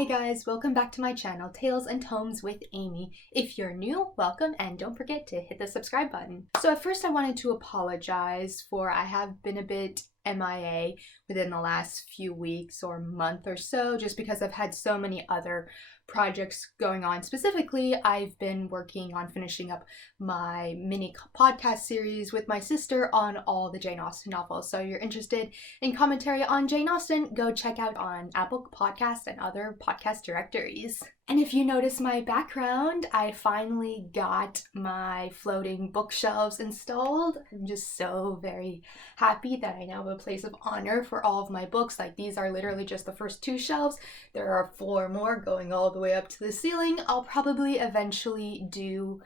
Hey guys, welcome back to my channel, Tales and Tomes with Amy. If you're new, welcome, and don't forget to hit the subscribe button. So at first I wanted to apologize for I have been a bit MIA within the last few weeks or month or so, just because I've had so many other projects going on. Specifically, I've been working on finishing up my mini podcast series with my sister on all the Jane Austen novels. So if you're interested in commentary on Jane Austen, go check out on Apple Podcast and other podcast directories. And if you notice my background, I finally got my floating bookshelves installed. I'm just so very happy that I now have a place of honor for all of my books. Like, these are literally just the first two shelves. There are 4 more going all the way up to the ceiling. I'll probably eventually do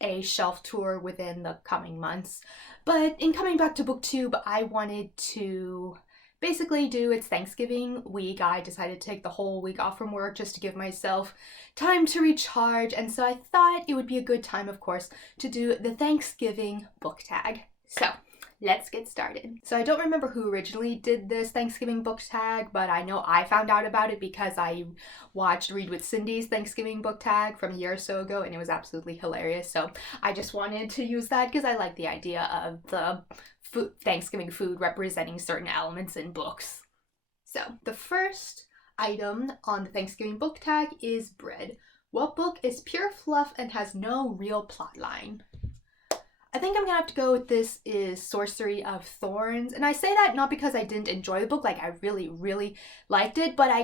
a shelf tour within the coming months. But in coming back to BookTube, I wanted to basically it's Thanksgiving week. I decided to take the whole week off from work just to give myself time to recharge, and so I thought it would be a good time, of course, to do the Thanksgiving book tag. So let's get started. So I don't remember who originally did this Thanksgiving book tag, but I know I found out about it because I watched Read with Cindy's Thanksgiving book tag from a year or so ago, and it was absolutely hilarious. So I just wanted to use that because I like the idea of the Thanksgiving food representing certain elements in books. So the first item on the Thanksgiving book tag is bread. What book is pure fluff and has no real plot line? I think I'm gonna have to go with this is Sorcery of Thorns. And I say that not because I didn't enjoy the book, like I really liked it, but I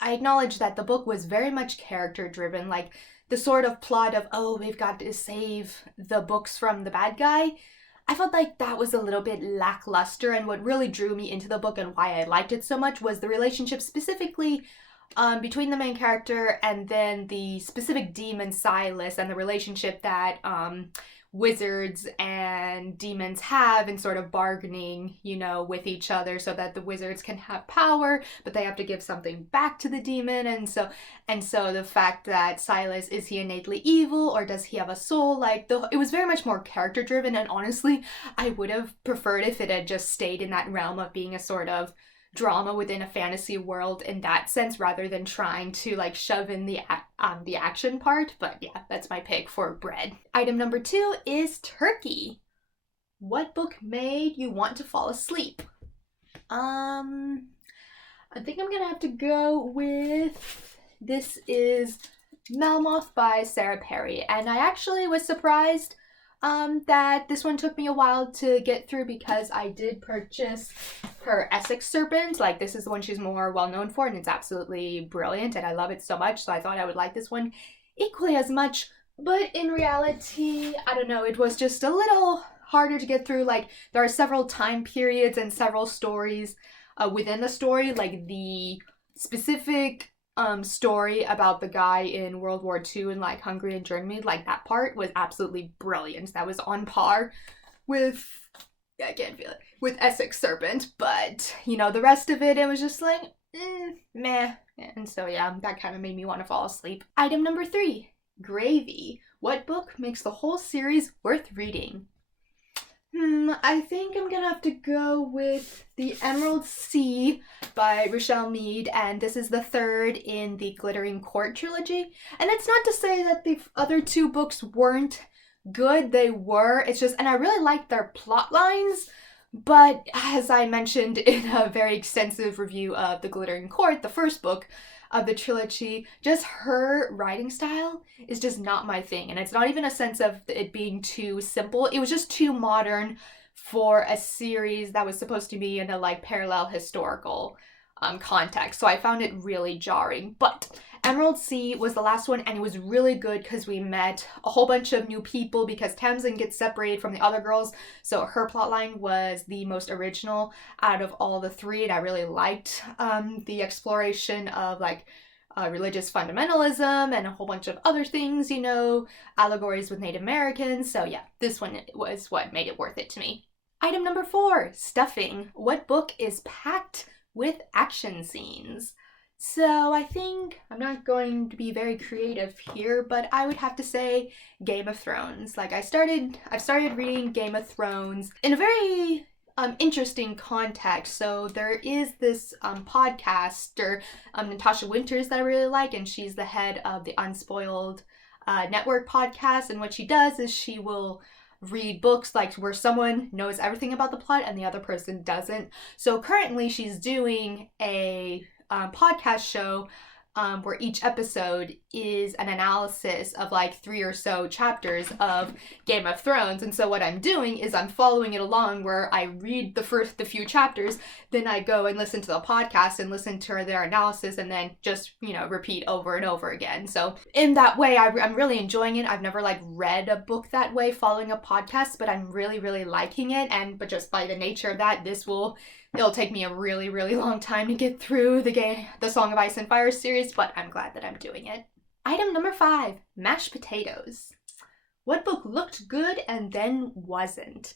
acknowledge that the book was very much character driven. Like the sort of plot of, oh, we've got to save the books from the bad guy, I felt like that was a little bit lackluster, and what really drew me into the book and why I liked it so much was the relationship specifically between the main character and then the specific demon Silas, and the relationship that wizards and demons have in sort of bargaining, with each other so that the wizards can have power, but they have to give something back to the demon. And so the fact that Silas, is he innately evil or does he have a soul? It was very much more character driven, and honestly, I would have preferred if it had just stayed in that realm of being a sort of drama within a fantasy world in that sense, rather than trying to shove in the action part. But yeah, that's my pick for bread. Item number 2 is turkey. What book made you want to fall asleep? I think I'm gonna have to go with this is Melmoth by Sarah Perry, and I actually was surprised that this one took me a while to get through because I did purchase her Essex Serpent. This is the one she's more well known for, and it's absolutely brilliant and I love it so much, so I thought I would like this one equally as much. But in reality, I don't know, it was just a little harder to get through. There are several time periods and several stories within the story. The specific story about the guy in World War II in Hungary and Germany, that part was absolutely brilliant. That was on par with, I can't feel it, with Essex Serpent, but the rest of it was just meh. And so yeah, that kind of made me want to fall asleep. Item number 3, Gravy. What book makes the whole series worth reading? I think I'm gonna have to go with The Emerald Sea by Richelle Mead, and this is the 3rd in the Glittering Court trilogy. And it's not to say that the other 2 books weren't good, they were. It's just, and I really liked their plot lines, but as I mentioned in a very extensive review of The Glittering Court, the first book of the trilogy, just her writing style is just not my thing. And it's not even a sense of it being too simple. It was just too modern for a series that was supposed to be in a parallel historical context. So I found it really jarring. But Emerald Sea was the last one, and it was really good because we met a whole bunch of new people because Tamsin gets separated from the other girls. So her plotline was the most original out of all the 3, and I really liked the exploration of religious fundamentalism and a whole bunch of other things, allegories with Native Americans. So yeah, this one was what made it worth it to me. Item number 4, stuffing. What book is packed with action scenes? So I think I'm not going to be very creative here, but I would have to say Game of Thrones. I've started reading Game of Thrones in a very interesting context. So there is this podcaster, Natasha Winters, that I really like, and she's the head of the Unspoiled Network podcast. And what she does is she will read books like where someone knows everything about the plot and the other person doesn't. So currently she's doing a podcast show where each episode is an analysis of like 3 or so chapters of Game of Thrones. And so what I'm doing is I'm following it along, where I read the few chapters, then I go and listen to the podcast and listen to their analysis, and then just, repeat over and over again. So in that way, I'm really enjoying it. I've never like read a book that way, following a podcast, but I'm really, really liking it. But just by the nature of that, it'll take me a really, really long time to get through the Song of Ice and Fire series, but I'm glad that I'm doing it. Item number 5, mashed potatoes. What book looked good and then wasn't?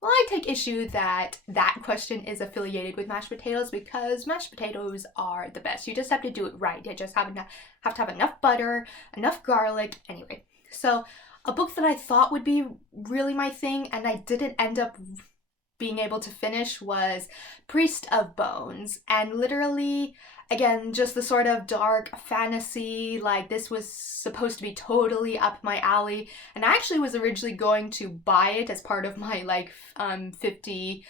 Well, I take issue that question is affiliated with mashed potatoes, because mashed potatoes are the best. You just have to do it right. You just have to have enough butter, enough garlic. Anyway, so a book that I thought would be really my thing and I didn't end up being able to finish was Priest of Bones. And literally, again, just the sort of dark fantasy, like this was supposed to be totally up my alley. And I actually was originally going to buy it as part of my like $50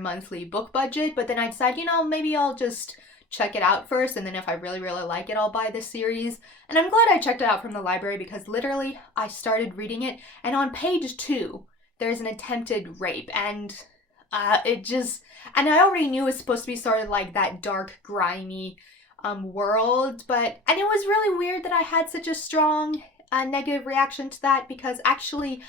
monthly book budget, but then I decided, maybe I'll just check it out first, and then if I really, really like it, I'll buy this series. And I'm glad I checked it out from the library, because literally I started reading it, and on page 2 there's an attempted rape, and and I already knew it was supposed to be sort of like that dark, grimy world, and it was really weird that I had such a strong negative reaction to that, because actually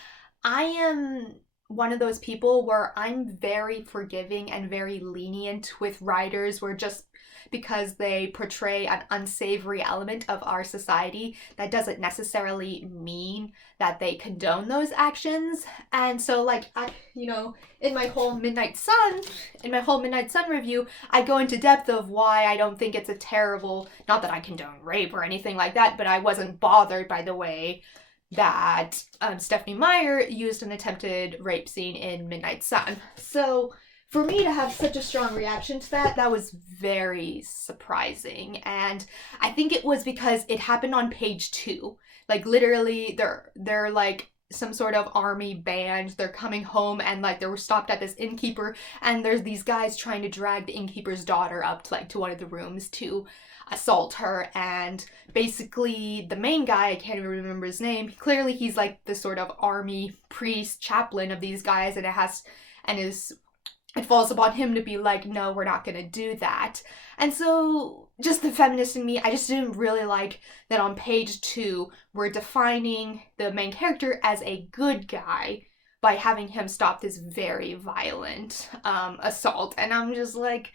I am one of those people where I'm very forgiving and very lenient with writers where just because they portray an unsavory element of our society, that doesn't necessarily mean that they condone those actions. And so like, in my whole Midnight Sun review, I go into depth of why I don't think it's a terrible, not that I condone rape or anything like that, but I wasn't bothered by the way that Stephenie Meyer used an attempted rape scene in Midnight Sun. So for me to have such a strong reaction to that was very surprising. And I think it was because it happened on page 2. Like literally they're like some sort of army band. They're coming home, and like they were stopped at this innkeeper, and there's these guys trying to drag the innkeeper's daughter up to one of the rooms to assault her. And basically the main guy, I can't even remember his name, clearly he's like the sort of army priest chaplain of these guys, and it falls upon him to be like, no, we're not gonna do that. And so just the feminist in me, I just didn't really like that on page 2 we're defining the main character as a good guy by having him stop this very violent assault. And I'm just like,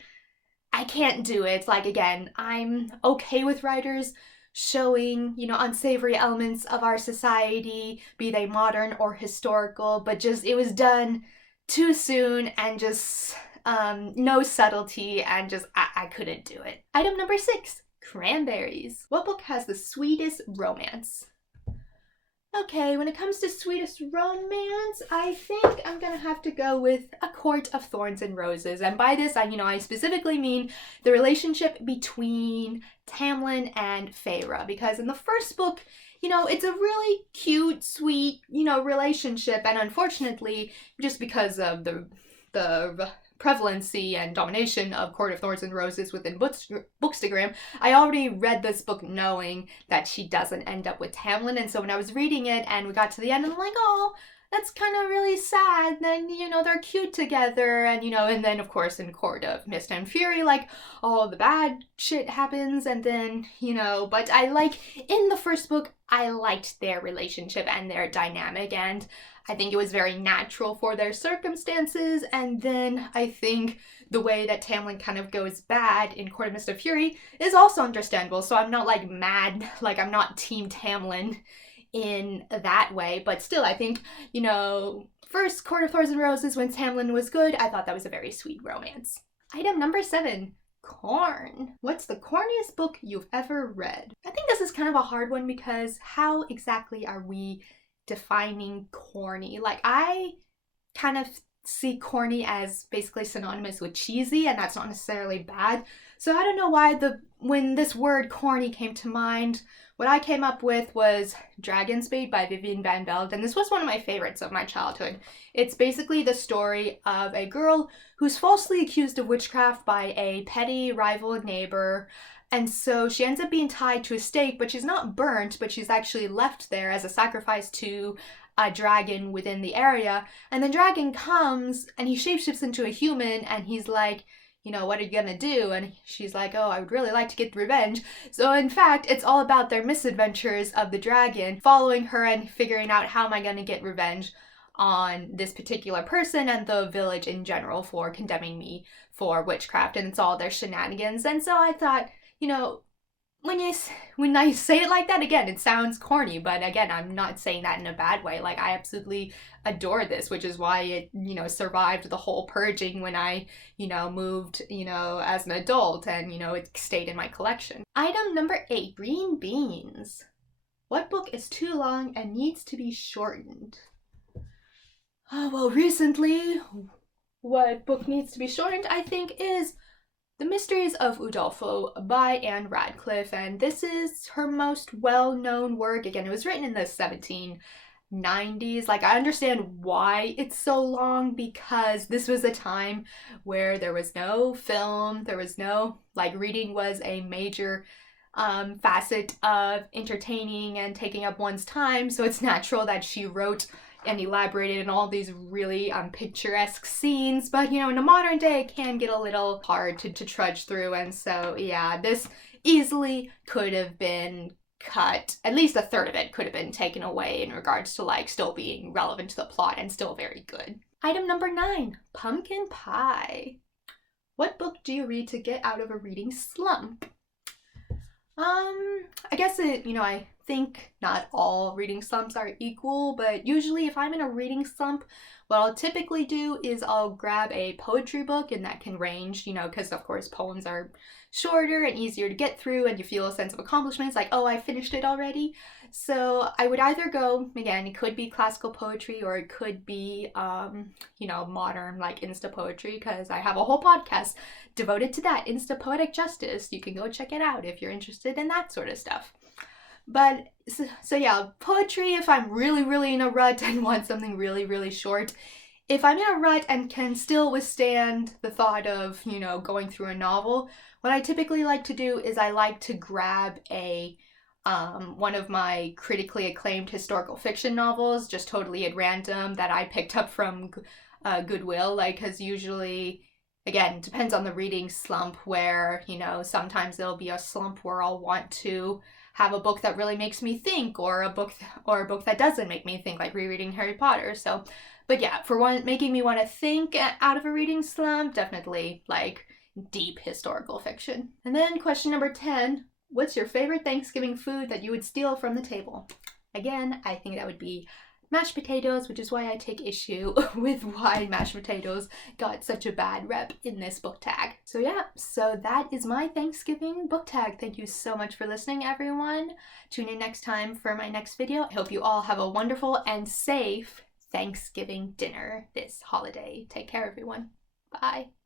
I can't do it. Like, again, I'm okay with writers showing, unsavory elements of our society, be they modern or historical, but just it was done too soon and just no subtlety, and just I couldn't do it. Item number 6, cranberries. What book has the sweetest romance? Okay, when it comes to sweetest romance, I think I'm gonna have to go with A Court of Thorns and Roses. And by this, I specifically mean the relationship between Tamlin and Feyre. Because in the first book, it's a really cute, sweet, relationship. And unfortunately, just because of the prevalency and domination of Court of Thorns and Roses within Bookstagram, I already read this book knowing that she doesn't end up with Tamlin. And so when I was reading it and we got to the end, I'm like, oh, that's kind of really sad. Then, they're cute together. And, and then, of course, in Court of Mist and Fury, like, all the bad shit happens. And then, but in the first book, I liked their relationship and their dynamic. And I think it was very natural for their circumstances. And then I think the way that Tamlin kind of goes bad in Court of Mist and Fury is also understandable. So I'm not, mad. I'm not Team Tamlin in that way, but still I think, first Court of Thorns and Roses, when Tamlin was good, I thought that was a very sweet romance. Item number 7, corn. What's the corniest book you've ever read? I think this is kind of a hard one, because how exactly are we defining corny? I kind of see corny as basically synonymous with cheesy, and that's not necessarily bad. So I don't know why when this word corny came to mind, what I came up with was Dragonsbait by Vivian Van Velde, and this was one of my favorites of my childhood. It's basically the story of a girl who's falsely accused of witchcraft by a petty rival neighbor, and so she ends up being tied to a stake, but she's not burnt, but she's actually left there as a sacrifice to a dragon within the area. And the dragon comes and he shapeshifts into a human, and he's like, you know, what are you gonna do? And she's like, oh, I would really like to get revenge. So in fact, it's all about their misadventures of the dragon, following her and figuring out how am I gonna get revenge on this particular person and the village in general for condemning me for witchcraft, and it's all their shenanigans. And so I thought, you know, when I say it like that, again, it sounds corny, but again, I'm not saying that in a bad way. Like, I absolutely adore this, which is why it, you know, survived the whole purging when I, you know, moved, you know, as an adult, and, you know, it stayed in my collection. Item number 8, green beans. What book is too long and needs to be shortened? Oh, well, recently, what book needs to be shortened, I think, is The Mysteries of Udolpho by Anne Radcliffe, and this is her most well-known work. Again, it was written in the 1790s. Like, I understand why it's so long, because this was a time where there was no film, there was no, like, reading was a major facet of entertaining and taking up one's time, so it's natural that she wrote and elaborated in all these really picturesque scenes. But, you know, in a modern day, it can get a little hard to trudge through. And so, yeah, this easily could have been cut. At least a third of it could have been taken away in regards to, like, still being relevant to the plot and still very good. Item number 9, pumpkin pie. What book do you read to get out of a reading slump? I guess I think not all reading slumps are equal, but usually if I'm in a reading slump, what I'll typically do is I'll grab a poetry book, and that can range, you know, because of course poems are shorter and easier to get through, and you feel a sense of accomplishment. It's like, oh, I finished it already. So I would either go, again, it could be classical poetry, or it could be, modern, like Insta poetry, because I have a whole podcast devoted to that, Insta Poetic Justice. You can go check it out if you're interested in that sort of stuff. But, so yeah, poetry if I'm really, really in a rut and want something really, really short. If I'm in a rut and can still withstand the thought of, you know, going through a novel, what I typically like to do is I like to grab one of my critically acclaimed historical fiction novels, just totally at random, that I picked up from Goodwill, like, because usually, again, it depends on the reading slump, where, you know, sometimes there'll be a slump where I'll want to have a book that really makes me think, or a book that doesn't make me think, like rereading Harry Potter. So, but yeah, for one, making me want to think out of a reading slump, definitely like deep historical fiction. And then question number 10, what's your favorite Thanksgiving food that you would steal from the table? Again, I think that would be mashed potatoes, which is why I take issue with why mashed potatoes got such a bad rep in this book tag. So yeah, so that is my Thanksgiving book tag. Thank you so much for listening, everyone. Tune in next time for my next video. I hope you all have a wonderful and safe Thanksgiving dinner this holiday. Take care, everyone. Bye.